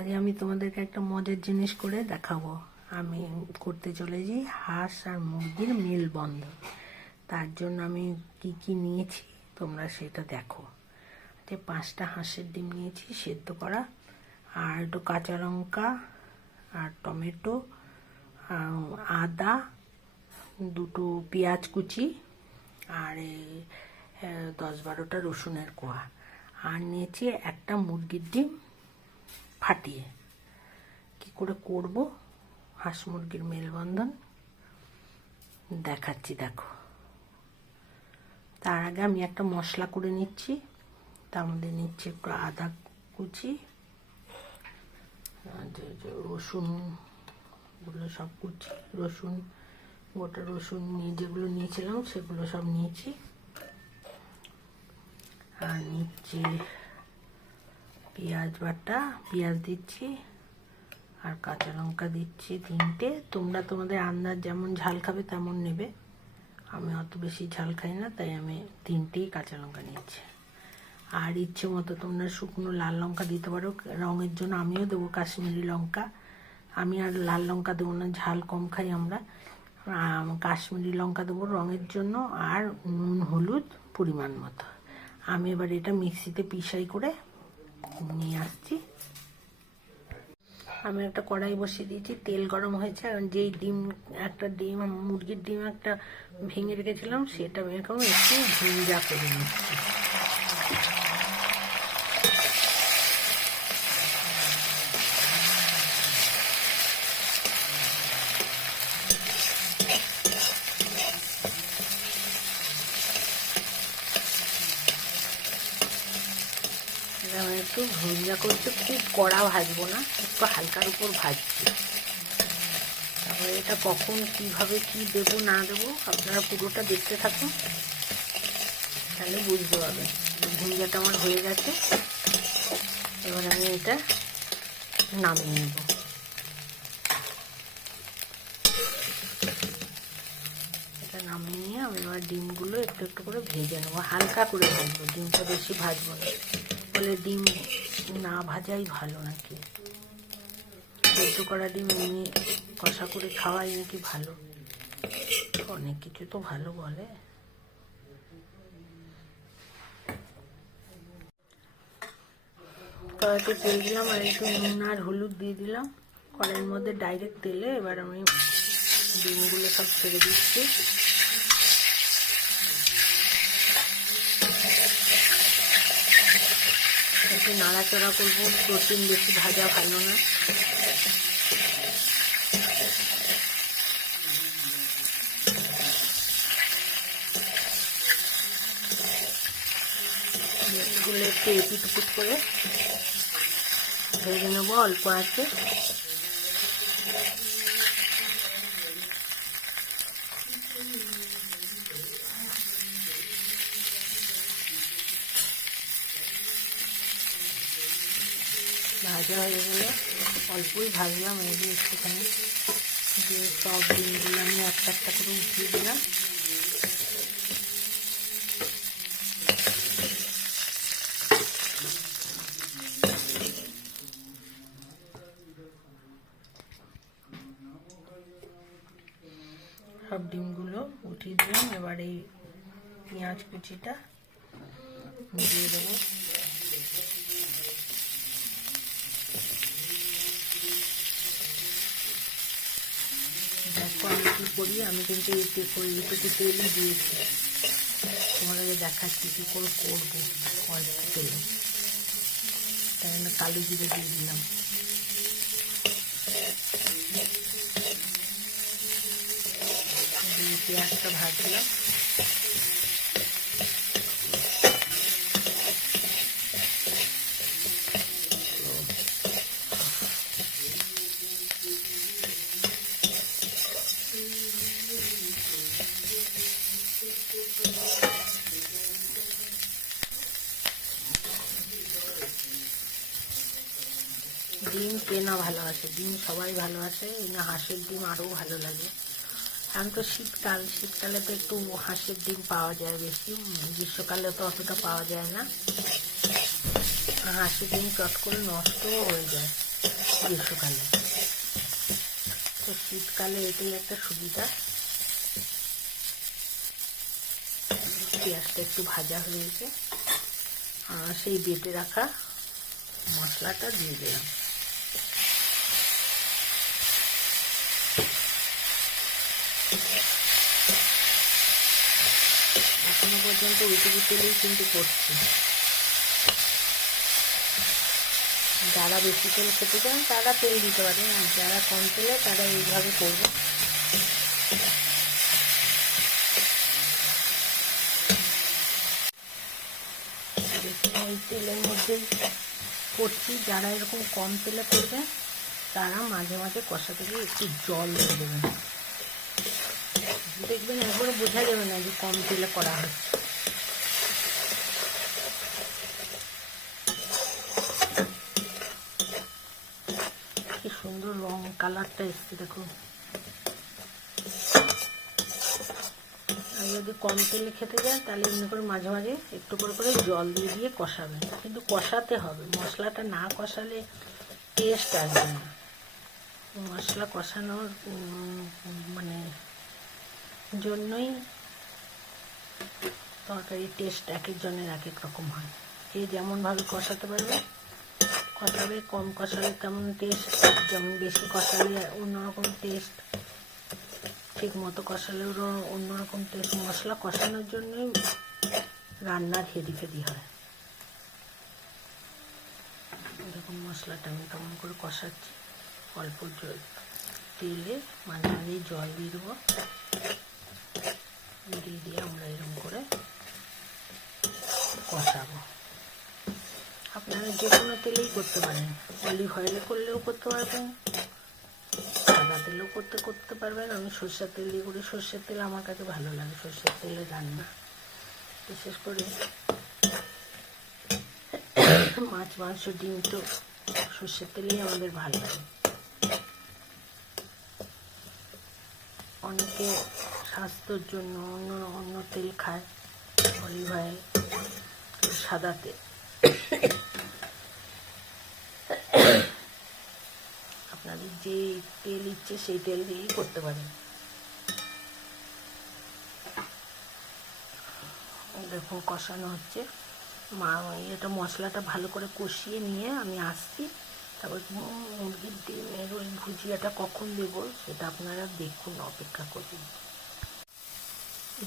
আজকে আমি তোমাদেরকে একটা মজার জিনিস করে দেখাবো। আমি করতে চলেছি হাঁস আর মুরগির মেলবন্ধন। তার জন্য আমি কি কি নিয়েছি তোমরা সেটা দেখো। যে 5টা হাঁসের ডিম নিয়েছি সেদ্ধ করা, আর একটু কাঁচা লঙ্কা আর টমেটো, আদা, 2টো পেঁয়াজ কুচি, আর 10-12টা রসুনের কোয়া, আর নিয়েছি একটা মুরগির ডিম ফাটিয়ে। কি করে করব হাঁস মুরগির মেলবন্ধন দেখাচ্ছি, দেখো। তার আগে আমি একটা মশলা করে নিচ্ছি। তার মধ্যে নিচ্ছি একটু আদা কুচি, রসুনগুলো সব কুচি, রসুন, গোটা রসুন নিয়ে যেগুলো নিয়েছিলাম সেগুলো সব নিয়েছি। আর নিচ্ছি পেঁয়াজ বাটা, পেঁয়াজ দিচ্ছি, আর কাঁচা লঙ্কা দিচ্ছি 3টে। তোমরা তোমাদের আন্দাজ যেমন ঝাল খাবে তেমন নেবে। আমি অত বেশি ঝাল খাই না, তাই আমি 3টেই কাঁচা লঙ্কা নিচ্ছি। আর ইচ্ছে মতো তোমরা শুকনো লাল লঙ্কা দিতে পারো রঙের জন্য। আমিও দেবো কাশ্মীরি লঙ্কা। আমি আর লাল লঙ্কা দেবো না, ঝাল কম খাই আমরা। কাশ্মীরি লঙ্কা দেবো রঙের জন্য, আর নুন হলুদ পরিমাণ মতো। আমি এবার এটা মিক্সিতে পিষাই করে নিয়ে আসছি। আমি একটা কড়াই বসিয়ে দিয়েছি, তেল গরম হয়েছে। আর যেই একটা ডিম মুরগির ডিম একটা ভেঙে রেখেছিলাম সেটা আমি এখন একটু ভুঞ্জা করে নিচ্ছি। একটু ভুঞ্জা করতে, খুব কড়া ভাজবো না, একটু হালকার উপর ভাজছি। তারপরে এটা কখন কিভাবে কি দেবো না দেবো আপনারা পুরোটা দেখতে থাকুন, তাহলে বুঝতে পারবেন। ভুঞ্জাটা আমার হয়ে গেছে, এবার আমি এটা নামিয়ে নেব। এটা নামিয়ে নিয়ে আমি এবার ডিমগুলো একটু একটু করে ভেজে নেবো, হালকা করে ভাজবো, ডিমটা বেশি ভাজবো না। বলে ডিম না ভাজাই ভালো নাকি, সেদ্ধ করা ডিম এমনি কষা করে খাওয়াই নাকি ভালো, অনেক কিছু তো ভালো বলে। কড়াইতে তেল দিলাম আর একটু নুন আর হলুদ দিয়ে দিলাম কড়াইয়ের মধ্যে ডাইরেক্ট তেলে। এবার আমি ডিমগুলো সব ছেড়ে দিচ্ছি। একটু নাড়াচাড়া করবো, প্রোটিন বেশি ভাজা ভালো না। এগুলো একটু এপিট উপিট করে ভেজে নেবো অল্প আছে। ভাজা হয়ে গেলে অল্পই ভাজলাম, এই যে একটুখানি যে সব ডিমগুলো আমি একটা একটা করে উঠিয়ে দিলাম। সব ডিমগুলো উঠিয়ে দিলাম। এবার এই পেঁয়াজ কুচিটা দিয়ে দেবো। দেখো আমি কী করি, আমি কিন্তু এইটুকু তেলই দিয়েছি, তোমাদেরকে দেখাচ্ছি কী করে করবো। অল্প তেলে তাই জন্য কালো জিরে দিয়ে দিলাম। পেঁয়াজটা ভাজলাম। ডিম কে না ভালোবাসে, ডিম সবাই ভালোবাসে। এই না হাঁসের ডিম আরও ভালো লাগে। এখন তো শীতকালে তো একটু হাঁসের ডিম পাওয়া যায় বেশি, গ্রীষ্মকালে তো অতটা পাওয়া যায় না। হাঁসের ডিম চট করে নষ্টও হয়ে যায়। গ্রীষ্মকালে। তো শীতকালে এটাই একটা সুবিধা। পেঁয়াজটা একটু ভাজা হয়েছে, সেই বেটে রাখা মশলাটা দিয়ে দিলাম। এখনো পর্যন্ত উল্টে তেলেই কিন্তু করছি। যারা বেশি তেল খেতে চান তারা তেল দিতে পারেন, আর যারা কম তেলে তারা এইভাবে করবে। এই তেলের মধ্যেই করছি। যারা এরকম কম তেলে করবে তারা মাঝে মাঝে কষা থেকে একটু জল দিয়ে দেবেন। দেখবেন একবারে বোঝা যাবে না যে কম তেলে করা হচ্ছে। কি সুন্দর রং কালারটা এসছে দেখুন। আর যদি কম তেলে খেতে যান তাহলে এমনি করে মাঝে মাঝে একটু করে জল দিয়ে দিয়ে কষাবেন, কিন্তু কষাতে হবে। মশলাটা না কষালে টেস্ট আসবে না। মশলা কষানোর মানে জন্যই তরকারির টেস্ট এক একজনের এক এক রকম হয়। যে যেমনভাবে কষাতে পারবে কষাবে, কম কষালে তেমন টেস্ট, যেমন বেশি কষালে অন্যরকম টেস্ট, ঠিক মতো কষালেও অন্যরকম টেস্ট। মশলা কষানোর জন্যই রান্নার হেদি হয়। এরকম মশলাটা আমি কেমন করে কষাচ্ছি, অল্প তেলে মাঝে মাঝে জল দিয়ে দেবো, দিয়ে আমরা এরকম করে কষাবো। আপনারা যে কোনো তেলেই করতে পারেন, অলিভ অয়েলে করলেও করতে পারবেন, সাদা তেলেও করতে পারবেন। আমি সরষের তেল দিয়ে করি। সরষের তেল আমার কাছে ভালো লাগে, সরষের তেলে রান্না। বিশেষ করে মাছ, মাংস, ডিম তো সরষের তেলেই আমাদের ভালো লাগে। অনেকে স্বাস্থ্যের জন্য অন্য তেল খায়, অলিভ অয়েল, সাদা তেল। আপনাদের যে তেল ইচ্ছে সেই তেল দিয়েই করতে পারেন। দেখুন কষানো হচ্ছে। এটা মশলাটা ভালো করে কষিয়ে নিয়ে আমি আসছি। তারপর মুরগির ডিমের ওই ভুজিয়াটা কখন দেবো সেটা আপনারা দেখুন, অপেক্ষা করুন।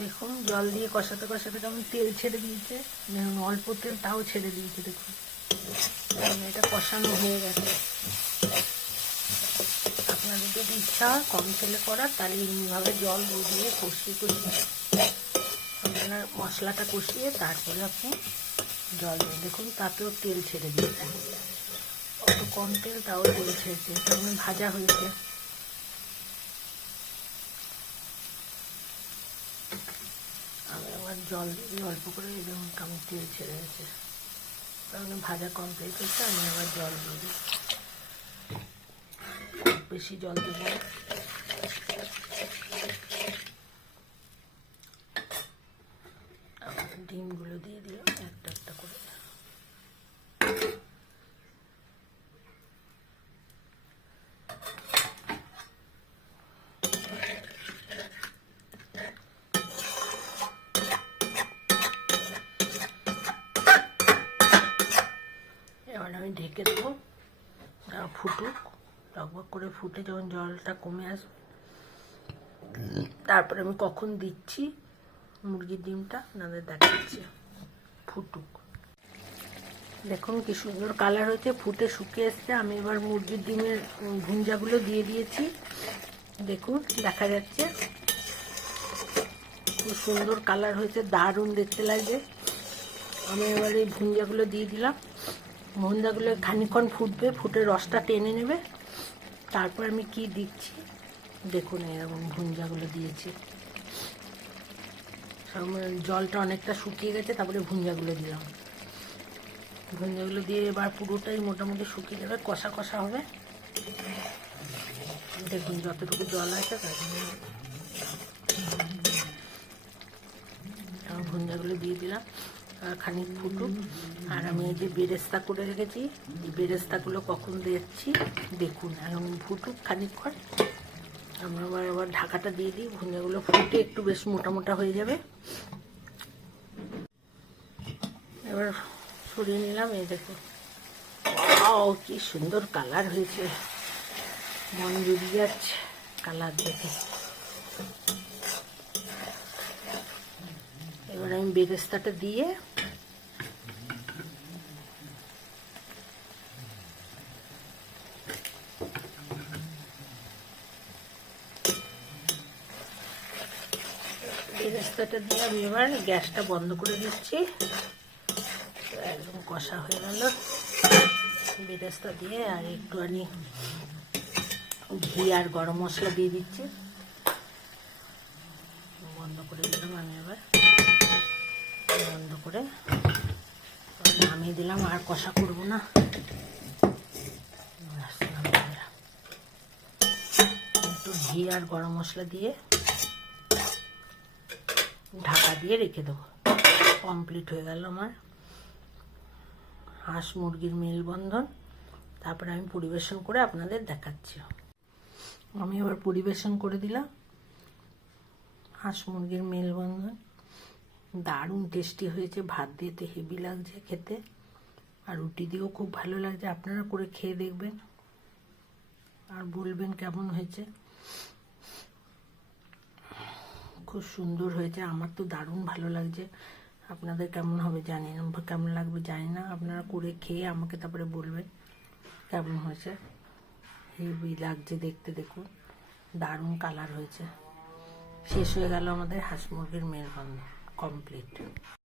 দেখুন জল দিয়ে কষাতে কষাতে কেমন তেল ছেড়ে দিয়েছে, অল্প তেল তাও ছেড়ে দিয়েছে। দেখুন এটা কষানো হয়ে গেছে। আপনাদের যদি ইচ্ছা হয় কম তেলে করার তাহলে এমনিভাবে জল দিয়ে কষিয়ে আপনার মশলাটা কষিয়ে তারপরে আপনি জল দিন। দেখুন তাতেও তেল ছেড়ে দিয়েছে, অত কম তেল তাও তেল ছেড়েছে, তেমন ভাজা হয়েছে। আমি আবার জল দিয়ে অল্প করে দেখুন কেমন তেল ছেড়ে গেছে, কারণ ভাজা কমপ্লিট হয়েছে। আমি আবার জল দিয়ে দিই, বেশি জল দেবো। ডিমগুলো দিয়ে দিলাম একটা একটা করে। এবার আমি ঢেকে দেবো, ফুটুক, টকবক করে ফুটে যখন জলটা কমে আসবে তারপরে আমি কখন দিচ্ছি মুরগির ডিমটা আপনাদের দেখাচ্ছি। ফুটুক, দেখুন কি সুন্দর কালার হয়েছে, ফুটে শুকিয়ে এসছে। আমি এবার মুরগির ডিমের ভুঞ্জাগুলো দিয়ে দিয়েছি। দেখুন দেখা যাচ্ছে খুব সুন্দর কালার হয়েছে, দারুণ দেখতে লাগছে। আমি এবার এই ভুঞ্জাগুলো দিয়ে দিলাম। ভুঞ্জাগুলো খানিকক্ষণ ফুটবে, ফুটে রসটা টেনে নেবে। তারপর আমি কি দিচ্ছি দেখুন, এরকম ভুঞ্জাগুলো দিয়েছি। জলটা অনেকটা শুকিয়ে গেছে, তারপরে ভুঞ্জাগুলো দিলাম। ভুঞ্জাগুলো দিয়ে এবার পুরোটাই মোটামুটি শুকিয়ে যাবে, কষা কষা হবে। দেখুন যতটুকু জল আছে তার জন্য ভুঞ্জাগুলো দিয়ে দিলাম। আর খানিক ফুটুক। আর আমি এই যে বেরেস্তা করে রেখেছি, এই বেরেস্তাগুলো কখন দিচ্ছি দেখুন। এখন ফুটুক খানিকক্ষণ, আমরা আবার ঢাকাটা দিয়ে দিই। ভুনেগুলো ফুটে একটু বেশ মোটা মোটা হয়ে যাবে। এবার সরিয়ে নিলাম। এই দেখো, কি সুন্দর কালার হয়েছে, মন জুড়িয়ে যাচ্ছে কালার দেখে। এবার আমি বেরেস্তাটা দিয়ে আমি এবার গ্যাসটা বন্ধ করে দিচ্ছি। একদম কষা হয়ে গেল বেরেস্তা দিয়ে। আর একটুখানি ঘি আর গরম মশলা দিয়ে দিচ্ছি। বন্ধ করে দিলাম আমি এবার, বন্ধ করে নামিয়ে দিলাম। আর কষা করব না, একটু ঘি আর গরম মশলা দিয়ে ঢাকা দিয়ে রেখে দেবো। কমপ্লিট হয়ে গেল আমার হাঁস মুরগির মেলবন্ধন। তারপরে আমি পরিবেশন করে আপনাদের দেখাচ্ছি। আমি এবার পরিবেশন করে দিলাম হাঁস মুরগির মেলবন্ধন। দারুণ টেস্টি হয়েছে, ভাত দিয়ে তো হেভি লাগছে খেতে, আর রুটি দিয়েও খুব ভালো লাগছে। আপনারা করে খেয়ে দেখবেন আর বলবেন কেমন হয়েছে। খুব সুন্দর হয়েছে, আমার তো দারুণ ভালো লাগছে। আপনাদের কেমন হবে জানি না, কেমন লাগবে জানি না। আপনারা করে খেয়ে আমাকে তারপরে বলবেন কেমন হয়েছে। হেভি লাগছে দেখতে, দেখুন দারুণ কালার হয়েছে। শেষ হয়ে গেল আমাদের হাঁস মুরগির মেলবন্ধন কমপ্লিট।